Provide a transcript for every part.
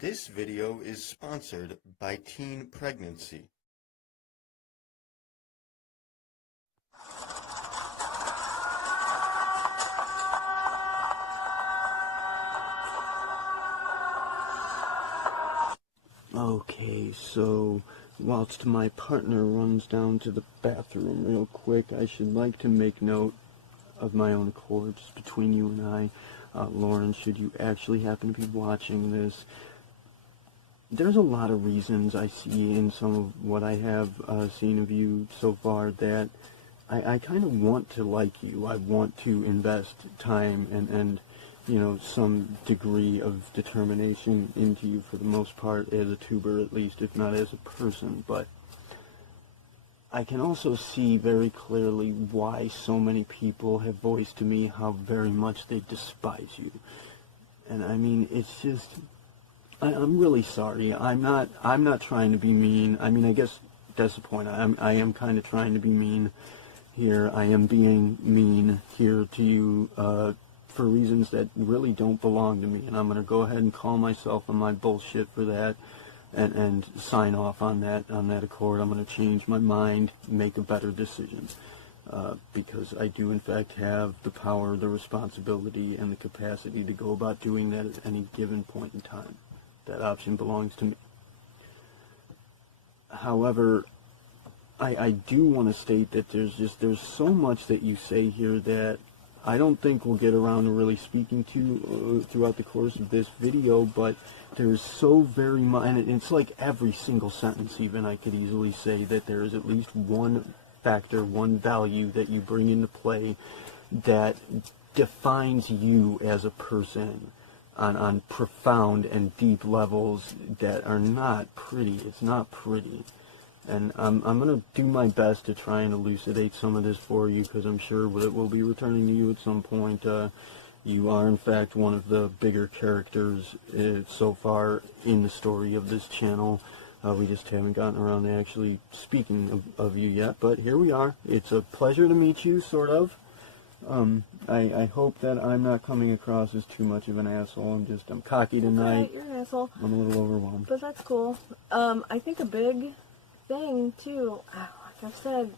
This video is sponsored by teen pregnancy. Okay, so whilst my partner runs down to the bathroom real quick, I should like to make note of my own accord, just between you and I. Lauren, should you actually happen to be watching this, there's a lot of reasons I see in some of what I have seen of you so far that I kind of want to like you. I want to invest time and you know, some degree of determination into you for the most part, as a tuber at least, if not as a person. But I can also see very clearly why so many people have voiced to me how very much they despise you. And I mean, it's just, I'm really sorry. I'm not trying to be mean. I mean, I guess that's the point. I am kind of trying to be mean here. I am being mean here to you, for reasons that really don't belong to me, and I'm going to go ahead and call myself on my bullshit for that, and sign off on that accord. I'm going to change my mind, make a better decision, because I do in fact have the power, the responsibility, and the capacity to go about doing that at any given point in time. That option belongs to me. However, I do want to state that there's so much that you say here that I don't think we'll get around to really speaking to throughout the course of this video, but there's so very much, and it's like every single sentence even, I could easily say that there is at least one factor, one value that you bring into play that defines you as a person on profound and deep levels that are not pretty. It's not pretty. And I'm going to do my best to try and elucidate some of this for you, because I'm sure that we'll be returning to you at some point. You are, in fact, one of the bigger characters so far in the story of this channel. We just haven't gotten around to actually speaking of you yet, but here we are. It's a pleasure to meet you, sort of. I hope that I'm not coming across as too much of an asshole. I'm cocky tonight. Right, you're an asshole. I'm a little overwhelmed. But that's cool. I think a big thing too, like I've said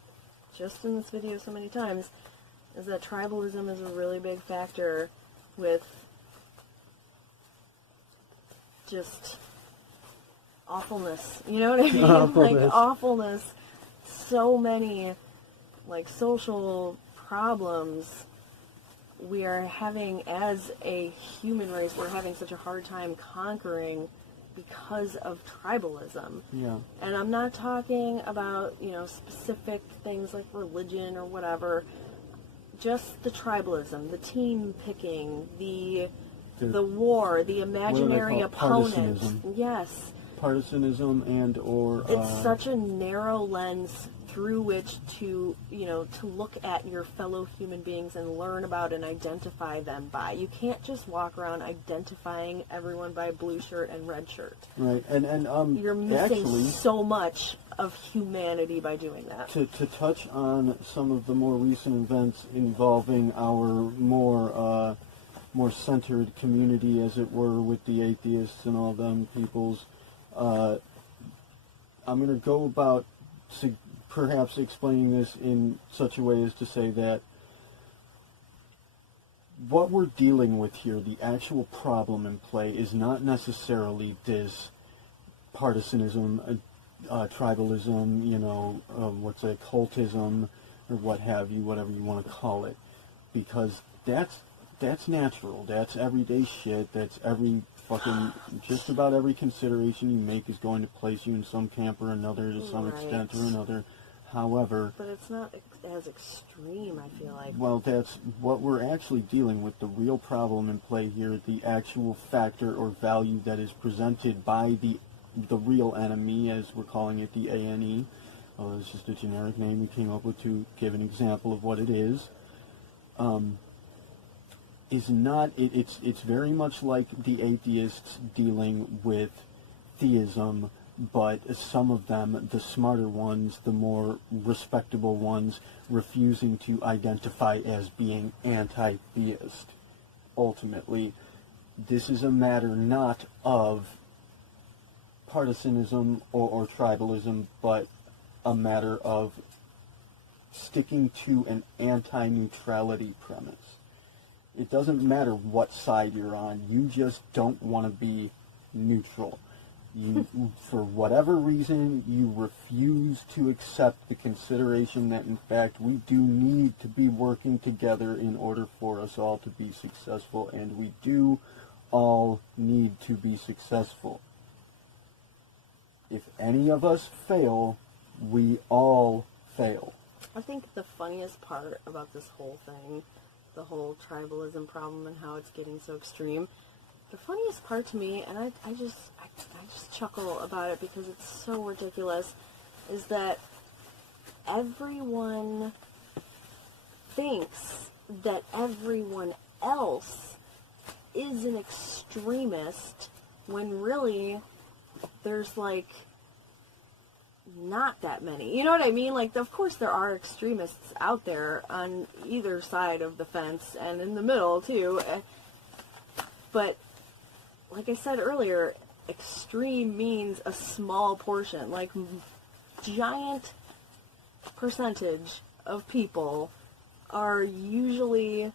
just in this video so many times, is that tribalism is a really big factor with just awfulness. You know what I mean? Awfulness. Like awfulness. So many like social problems we are having as a human race. We're having such a hard time conquering because of tribalism. Yeah. And I'm not talking about, you know, specific things like religion or whatever. Just the tribalism, the team picking, the war, the imaginary opponent. Partisanism. Yes. Partisanism and or it's such a narrow lens through which to, you know, to look at your fellow human beings and learn about and identify them by. You can't just walk around identifying everyone by blue shirt and red shirt. Right, and you're missing actually, so much of humanity by doing that. To touch on some of the more recent events involving our more centered community, as it were, with the atheists and all them peoples, I'm going to go about perhaps explaining this in such a way as to say that what we're dealing with here, the actual problem in play, is not necessarily this partisanism, tribalism, you know, cultism, or what have you, whatever you want to call it, because that's natural, that's everyday shit, that's every fucking, just about every consideration you make is going to place you in some camp or another, to some extent or another. However, but it's not as extreme, I feel like. Well, that's what we're actually dealing with. The real problem in play here, the actual factor or value that is presented by the real enemy, as we're calling it, the ANE. It's just a generic name we came up with to give an example of what it is. Is not, it's very much like the atheists dealing with theism, but some of them, the smarter ones, the more respectable ones, refusing to identify as being anti-theist. Ultimately, this is a matter not of partisanism or tribalism, but a matter of sticking to an anti-neutrality premise. It doesn't matter what side you're on. You just don't want to be neutral. You, for whatever reason, you refuse to accept the consideration that, in fact, we do need to be working together in order for us all to be successful, and we do all need to be successful. If any of us fail, we all fail. I think the funniest part about this whole thing, the whole tribalism problem and how it's getting so extreme, the funniest part to me, and I just chuckle about it because it's so ridiculous, is that everyone thinks that everyone else is an extremist when really there's like not that many. You know what I mean? Like, of course there are extremists out there on either side of the fence and in the middle too, but like I said earlier, extreme means a small portion. Like, giant percentage of people are usually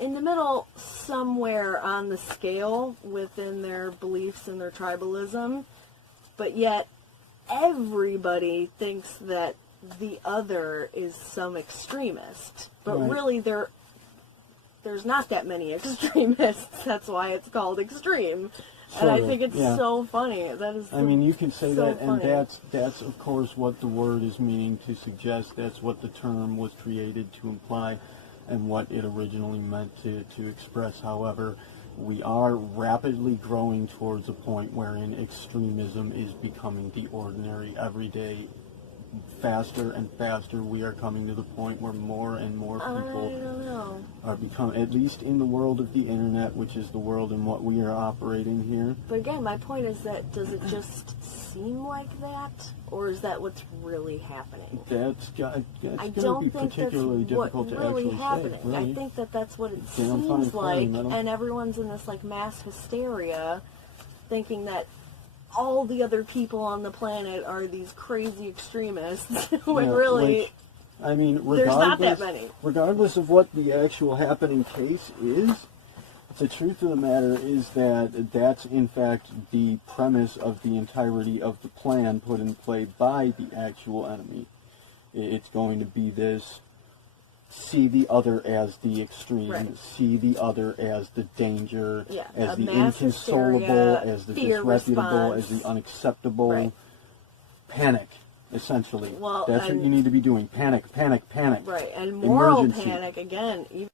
in the middle somewhere on the scale within their beliefs and their tribalism, but yet everybody thinks that the other is some extremist. But right. Really there's not that many extremists. That's why it's called extreme. And I think it's so funny. That is I mean, you can say so that, and funny. that's of course what the word is meaning to suggest. That's what the term was created to imply and what it originally meant to express. However, we are rapidly growing towards a point wherein extremism is becoming the ordinary, everyday. Faster and faster, we are coming to the point where more and more people are becoming, at least in the world of the internet, which is the world in what we are operating here. But again, my point is that does it just seem like that, or is that what's really happening? That's going to be think particularly that's difficult what to really actually happening. say. Really. I think that that's what it Damn seems fine, like, and everyone's in this like mass hysteria, thinking that all the other people on the planet are these crazy extremists when really I mean, there's not that many. Regardless of what the actual happening case is, the truth of the matter is that that's in fact the premise of the entirety of the plan put in play by the actual enemy. It's going to be this: see the other as the extreme, right. See the other as the danger, as the inconsolable, hysteria, as the response. disreputable, as the unacceptable. Right. Panic, essentially. Well, that's what you need to be doing. Panic, panic, panic. Right, and moral Emergency. panic, again.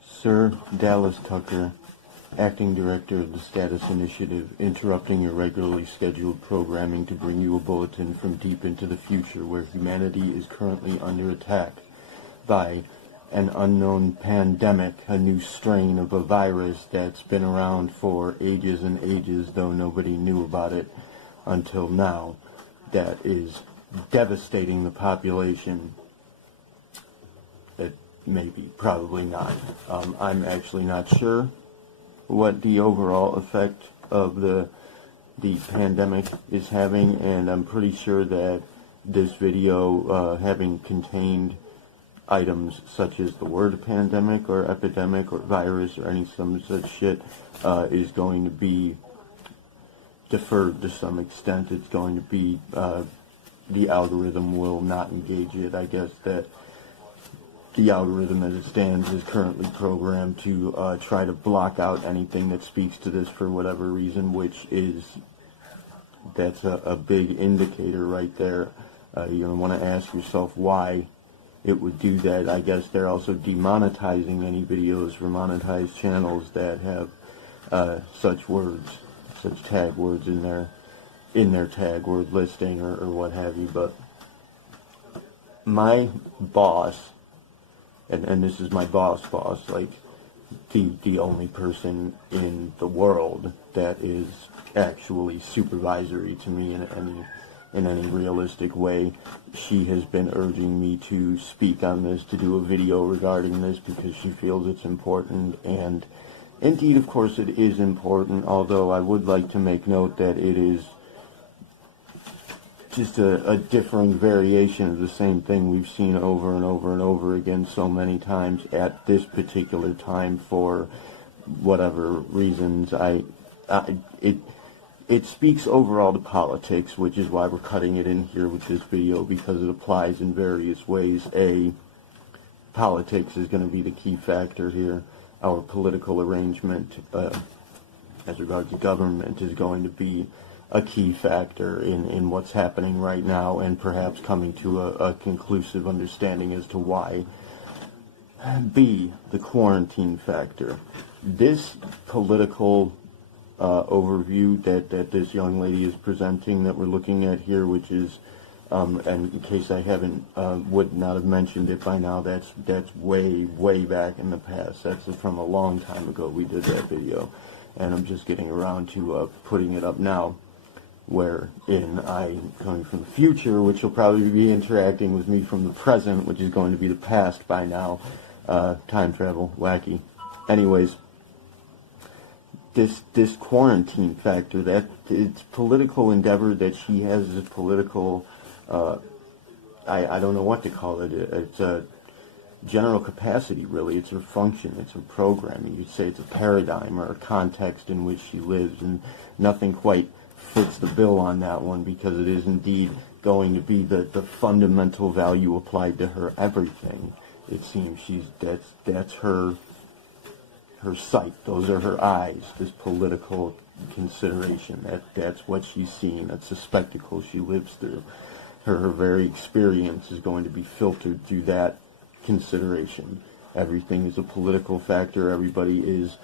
Sir Dallas Tucker, Acting Director of the Status Initiative, interrupting your regularly scheduled programming to bring you a bulletin from deep into the future where humanity is currently under attack by an unknown pandemic, a new strain of a virus that's been around for ages and ages, though nobody knew about it until now, that is devastating the population. That maybe, probably not. I'm actually not sure what the overall effect of the pandemic is having, and I'm pretty sure that this video, having contained items such as the word pandemic or epidemic or virus or some such shit, is going to be deferred to some extent. It's going to be, the algorithm will not engage it. I guess that the algorithm as it stands is currently programmed to try to block out anything that speaks to this for whatever reason, which is, that's a big indicator right there. You want to ask yourself why it would do that. I guess they're also demonetizing any videos for monetized channels that have such words, such tag words in their tag word listing or what have you. But my boss, and this is my boss, like the only person in the world that is actually supervisory to me in any realistic way. She has been urging me to speak on this, to do a video regarding this, because she feels it's important, and Indeed, of course, it is important, although I would like to make note that it is just a differing variation of the same thing we've seen over and over and over again so many times at this particular time for whatever reasons. It speaks overall to politics, which is why we're cutting it in here with this video, because it applies in various ways. Politics is going to be the key factor here. Our political arrangement as regards to government is going to be a key factor in what's happening right now, and perhaps coming to a conclusive understanding as to why. B, the quarantine factor. This political overview that this young lady is presenting, that we're looking at here, which is, and in case I would not have mentioned it by now, that's way back in the past. That's from a long time ago we did that video, and I'm just getting around to putting it up now, wherein I'm coming from the future, which will probably be interacting with me from the present, which is going to be the past by now. Time travel, wacky. Anyways, this quarantine factor, that it's political endeavor that she has, this political, I don't know what to call it. It's a general capacity, really. It's her function. It's her programming. You'd say it's a paradigm or a context in which she lives, and nothing quite fits the bill on that one, because it is indeed going to be the fundamental value applied to her everything. It seems that's her sight. Those are her eyes. This political consideration. That's what she's seeing. That's the spectacle she lives through. Her very experience is going to be filtered through that consideration. Everything is a political factor. Everybody is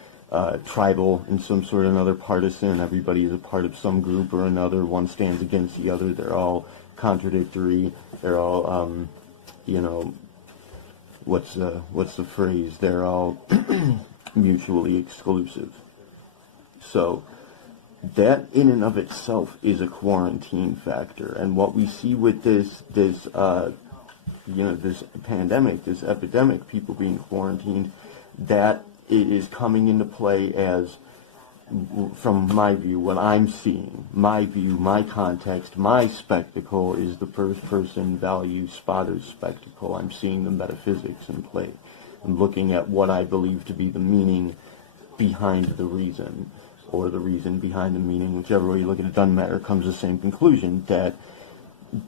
tribal in some sort or another, partisan. Everybody is a part of some group or another. One stands against the other. They're all contradictory. They're all, what's the phrase? They're all mutually exclusive. So that in and of itself is a quarantine factor. And what we see with this pandemic, this epidemic, people being quarantined, that it is coming into play as, from my view, what I'm seeing, my view, my context, my spectacle is the first-person value spotter's spectacle. I'm seeing the metaphysics in play. I'm looking at what I believe to be the meaning behind the reason, or the reason behind the meaning, whichever way you look at it, doesn't matter, comes to the same conclusion, that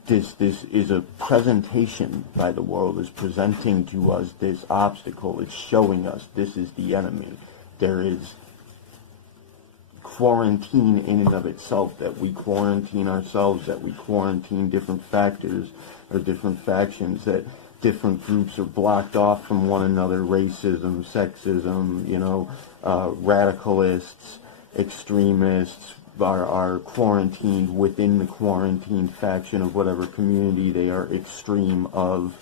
this is a presentation by the world, is presenting to us this obstacle. It's showing us this is the enemy. There is quarantine in and of itself, that we quarantine ourselves, that we quarantine different factors or different factions, that different groups are blocked off from one another, racism, sexism, radicalists, extremists, are quarantined within the quarantined faction of whatever community they are extreme of.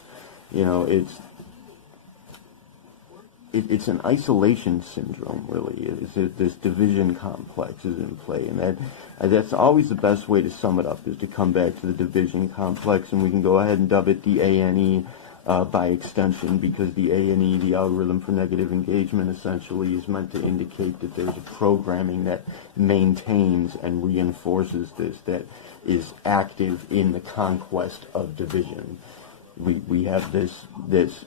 It's an isolation syndrome, really. This division complex is in play, and that's always the best way to sum it up, is to come back to the division complex, and we can go ahead and dub it the A&E by extension, because the A&E, the algorithm for negative engagement, essentially is meant to indicate that there's a programming that maintains and reinforces this, that is active in the conquest of division. We have this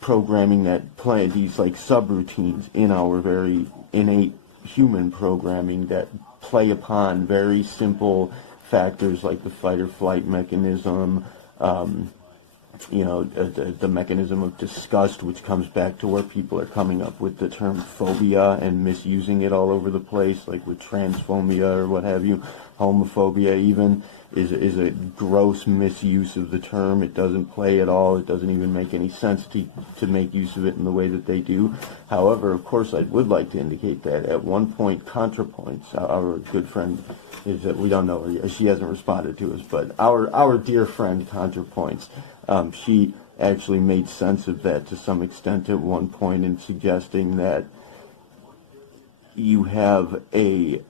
programming that play these like subroutines in our very innate human programming that play upon very simple factors like the fight or flight mechanism, the mechanism of disgust, which comes back to where people are coming up with the term phobia and misusing it all over the place, like with transphobia or what have you. Homophobia even is a gross misuse of the term. It doesn't play at all. It doesn't even make any sense to make use of it in the way that they do. However, of course, I would like to indicate that at one point, ContraPoints, our good friend, is that we don't know her, she hasn't responded to us, but our dear friend ContraPoints, she actually made sense of that to some extent at one point, in suggesting that you have a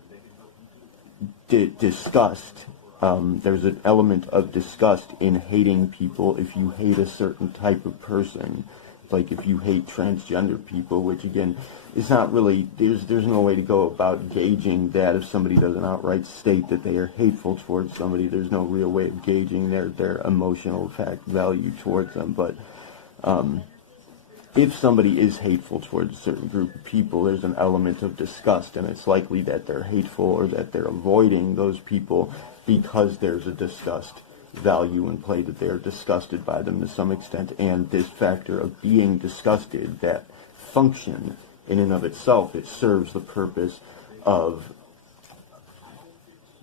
disgust. There's an element of disgust in hating people if you hate a certain type of person, like if you hate transgender people, which again is not really, there's no way to go about gauging that. If somebody doesn't outright state that they are hateful towards somebody, there's no real way of gauging their emotional value towards them. But if somebody is hateful towards a certain group of people, there's an element of disgust, and it's likely that they're hateful or that they're avoiding those people because there's a disgust value in play, that they're disgusted by them to some extent. And this factor of being disgusted, that function in and of itself, it serves the purpose of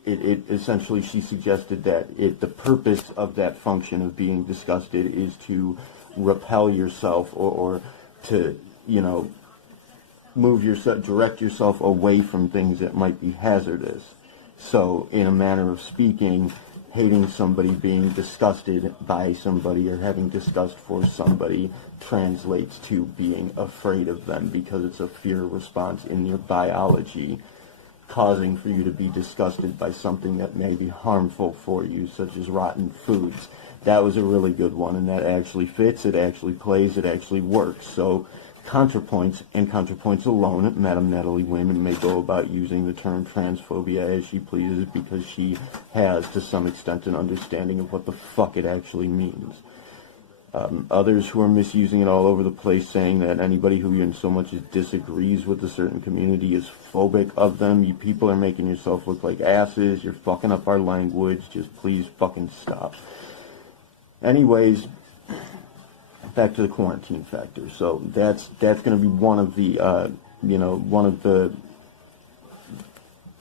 it essentially, she suggested that the purpose of that function of being disgusted is to repel yourself or to, direct yourself away from things that might be hazardous. So in a manner of speaking, hating somebody, being disgusted by somebody, or having disgust for somebody translates to being afraid of them, because it's a fear response in your biology, causing for you to be disgusted by something that may be harmful for you, such as rotten foods. That was a really good one, and that actually fits, it actually plays, it actually works. So ContraPoints, and ContraPoints alone, Madam Natalie Wayman may go about using the term transphobia as she pleases, because she has, to some extent, an understanding of what the fuck it actually means. Others who are misusing it all over the place, saying that anybody who even so much as disagrees with a certain community is phobic of them. You people are making yourself look like asses. You're fucking up our language. Just please fucking stop. Anyways, back to the quarantine factor. So that's going to be one of the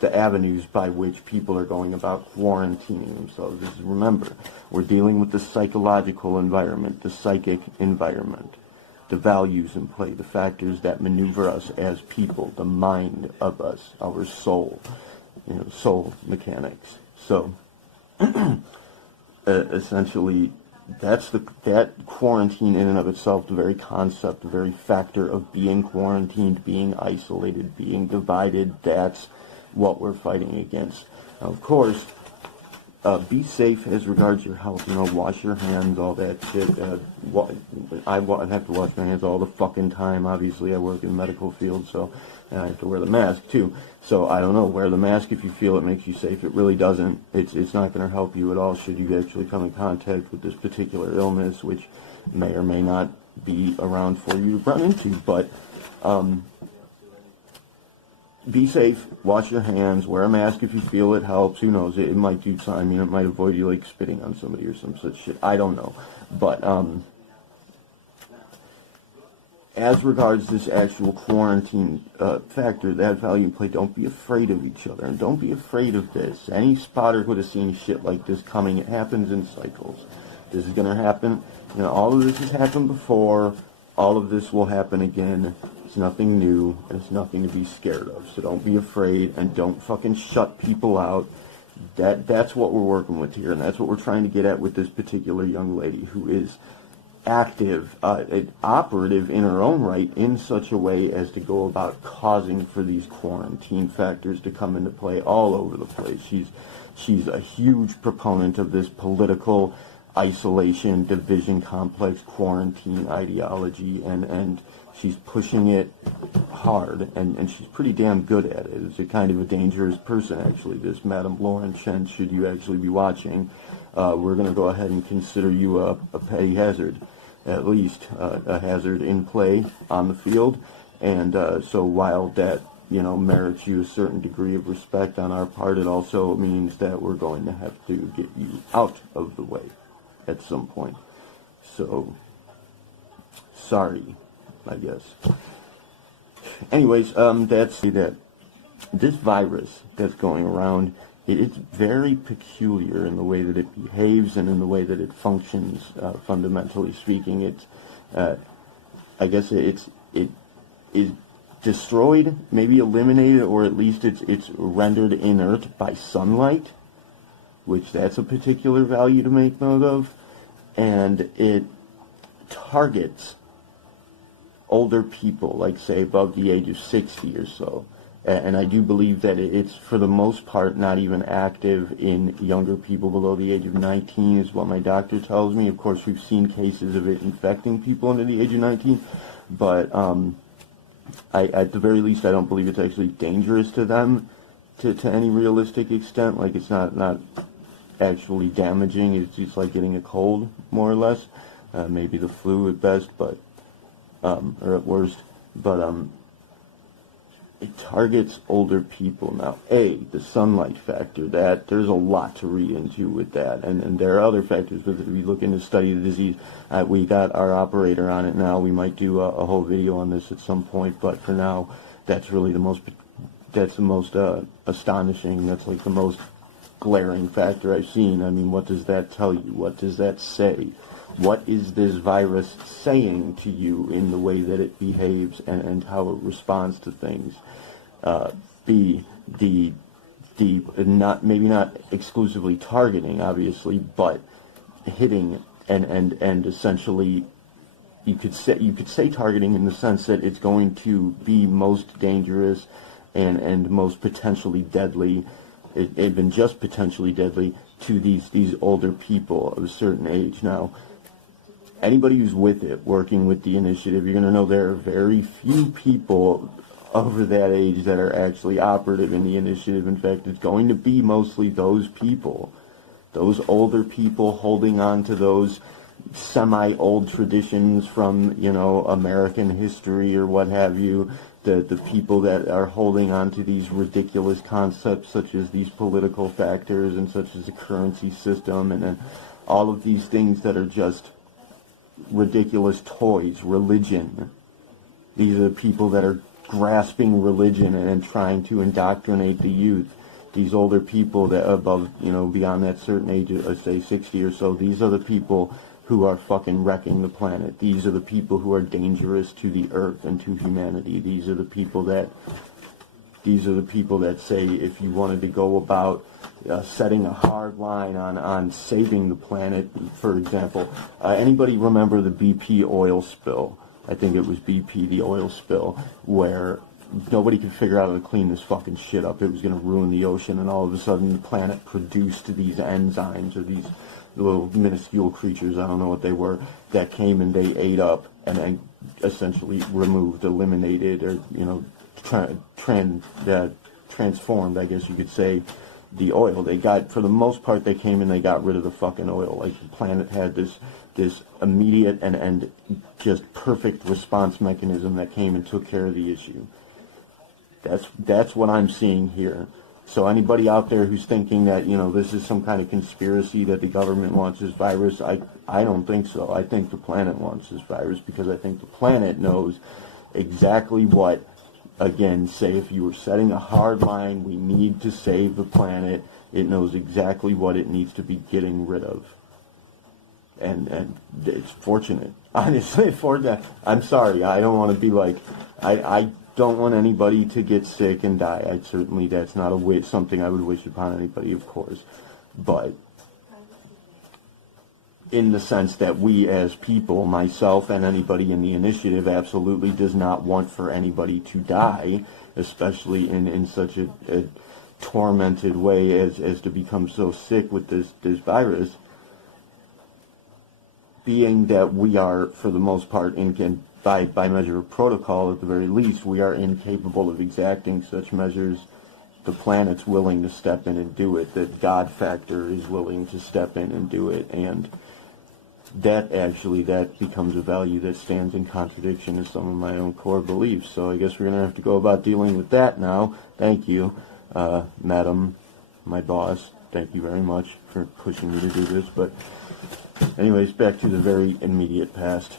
the avenues by which people are going about quarantining themselves. Is, remember, we're dealing with the psychological environment, the psychic environment, the values in play, the factors that maneuver us as people, the mind of us, our soul, soul mechanics. So essentially, that quarantine in and of itself, the very concept, the very factor of being quarantined, being isolated, being divided, that's what we're fighting against. Now, of course, be safe as regards your health. Wash your hands, all that shit. I have to wash my hands all the fucking time. Obviously, I work in the medical field, so I have to wear the mask too. So I don't know. Wear the mask if you feel it makes you safe. It really doesn't. It's not going to help you at all should you actually come in contact with this particular illness, which may or may not be around for you to run into. But be safe, wash your hands, wear a mask if you feel it helps. Who knows? It might do time. It might avoid you like spitting on somebody or some such shit. I don't know. But as regards this actual quarantine factor, that value in play, don't be afraid of each other, and don't be afraid of this. Any spotter would have seen shit like this coming. It happens in cycles. This is going to happen. All of this has happened before. All of this will happen again. It's nothing new, and it's nothing to be scared of. So don't be afraid, and don't fucking shut people out. That's what we're working with here, and that's what we're trying to get at with this particular young lady who is active, operative in her own right, in such a way as to go about causing for these quarantine factors to come into play all over the place. She's a huge proponent of this political isolation, division complex, quarantine ideology, and she's pushing it hard, and she's pretty damn good at it. It's a kind of a dangerous person, actually, this Madam Lauren Chen, should you actually be watching. We're going to go ahead and consider you a petty hazard, at least a hazard in play on the field, and so while that merits you a certain degree of respect on our part, it also means that we're going to have to get you out of the way at some point. So, sorry, I guess. Anyways, that's that. This virus that's going around, it's very peculiar in the way that it behaves and in the way that it functions. Fundamentally speaking, it's, I guess it is destroyed, maybe eliminated, or at least it's rendered inert by sunlight, which that's a particular value to make note of, and it targets older people, like say above the age of 60 or so, And I do believe that it's, for the most part, not even active in younger people below the age of 19, is what my doctor tells me. Of course, we've seen cases of it infecting people under the age of 19, but at the very least, I don't believe it's actually dangerous to them to any realistic extent. Like, it's not actually damaging. It's just like getting a cold, more or less. Maybe the flu at best, but or at worst. But it targets older people. Now, the sunlight factor, that there's a lot to read into with that, and there are other factors. But if we look into study the disease, we got our operator on it now. We might do a whole video on this at some point, but for now, that's really the most astonishing. That's like the most glaring factor I've seen. I mean, what does that tell you? What does that say? What is this virus saying to you in the way that it behaves and how it responds to things? Maybe not exclusively targeting, obviously, but hitting and essentially you could say targeting in the sense that it's going to be most dangerous and most potentially deadly, even just potentially deadly, to these older people of a certain age. Now, anybody who's with it, working with the initiative, you're going to know there are very few people over that age that are actually operative in the initiative. In fact, it's going to be mostly those people, those older people holding on to those semi-old traditions from, American history or what have you, the people that are holding on to these ridiculous concepts such as these political factors and such as the currency system and then all of these things that are just ridiculous toys, religion. These are the people that are grasping religion and trying to indoctrinate the youth. These older people that above, beyond that certain age, let's say 60 or so, these are the people who are fucking wrecking the planet. These are the people who are dangerous to the earth and to humanity. These are the people that say if you wanted to go about setting a hard line on saving the planet, for example. Anybody remember the BP oil spill? I think it was BP, the oil spill, where nobody could figure out how to clean this fucking shit up. It was going to ruin the ocean, and all of a sudden the planet produced these enzymes, or these little minuscule creatures, I don't know what they were, that came and they ate up and then essentially removed, eliminated, or, transformed, I guess you could say, the oil. They got, for the most part, they came and they got rid of the fucking oil. Like, the planet had this immediate and just perfect response mechanism that came and took care of the issue. That's what I'm seeing here. So anybody out there who's thinking that, this is some kind of conspiracy that the government wants this virus, I don't think so. I think the planet wants this virus because I think the planet knows exactly what, again, say if you were setting a hard line, we need to save the planet, it knows exactly what it needs to be getting rid of. And it's fortunate. Honestly, for that, I'm sorry, I don't want to be like, I don't want anybody to get sick and die. That's not something I would wish upon anybody, of course. But in the sense that we as people, myself and anybody in the initiative, absolutely does not want for anybody to die, especially in such a tormented way as to become so sick with this virus. Being that we are, for the most part, by measure of protocol, at the very least, we are incapable of exacting such measures. The planet's willing to step in and do it. The God factor is willing to step in and do it. And that becomes a value that stands in contradiction to some of my own core beliefs. So I guess we're going to have to go about dealing with that now. Thank you, Madam, my boss. Thank you very much for pushing me to do this. But anyways, back to the very immediate past.